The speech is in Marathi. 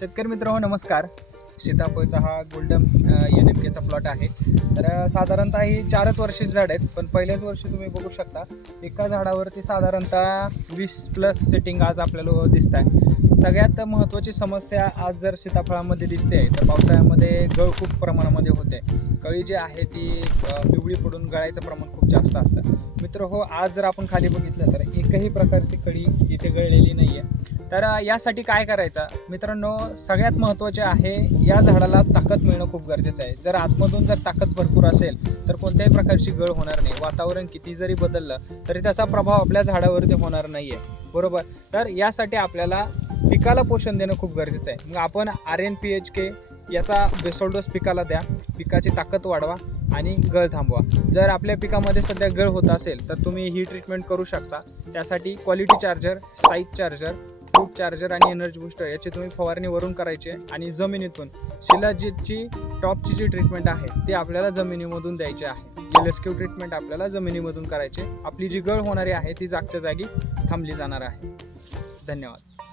शेतकरी मित्र हो नमस्कार. सीताफळचा हा गोल्डन एन एम केचा प्लॉट आहे. तर साधारणतः ही चारच वर्षीच झाड आहेत पण पहिल्याच वर्षी तुम्ही बघू शकता एका झाडावरती साधारणतः वीस प्लस सेटिंग आज आपल्याला दिसत आहे. सगळ्यात महत्त्वाची समस्या आज जर सीताफळामध्ये दिसते आहे तर पावसाळ्यामध्ये गळ खूप प्रमाणामध्ये होते. कळी जी आहे ती पिवळी पडून गळायचं प्रमाण खूप जास्त असतं. मित्र हो आज जर आपण खाली बघितलं तर एकही प्रकारची कळी इथे गळलेली नाही आहे तर यासाठी काय करायचं? मित्रांनो सगळ्यात महत्त्वाचे आहे या झाडाला ताकद मिळणं खूप गरजेचं आहे. जर आतमधून जर ताकद भरपूर असेल तर कोणत्याही प्रकारची गळ होणार नाही. वातावरण किती जरी बदललं तरी त्याचा प्रभाव आपल्या झाडावरती होणार नाही आहे बरोबर? तर यासाठी आपल्याला पिकाला पोषण देणं खूप गरजेचं आहे. मग आपण R N P H K याचा बेसोल्डोस पिकाला द्या. पिकाची ताकद वाढवा आणि गळ थांबवा. जर आपल्या पिकामध्ये सध्या गळ होत असेल तर तुम्ही ही ट्रीटमेंट करू शकता. त्यासाठी quality charger size charger boot charger आणि एनर्जी बुस्टर याची तुम्ही फवारणी वरून करायची आणि जमिनीतून शिलाजीतची टॉपची जी ट्रीटमेंट आहे ती आपल्याला जमिनीमधून द्यायची आहे. एल एस क्यू ट्रीटमेंट आपल्याला जमिनीमधून करायची आपली जी गळ होणारी आहे ती जागच्या जागी थांबली जाणार आहे. धन्यवाद.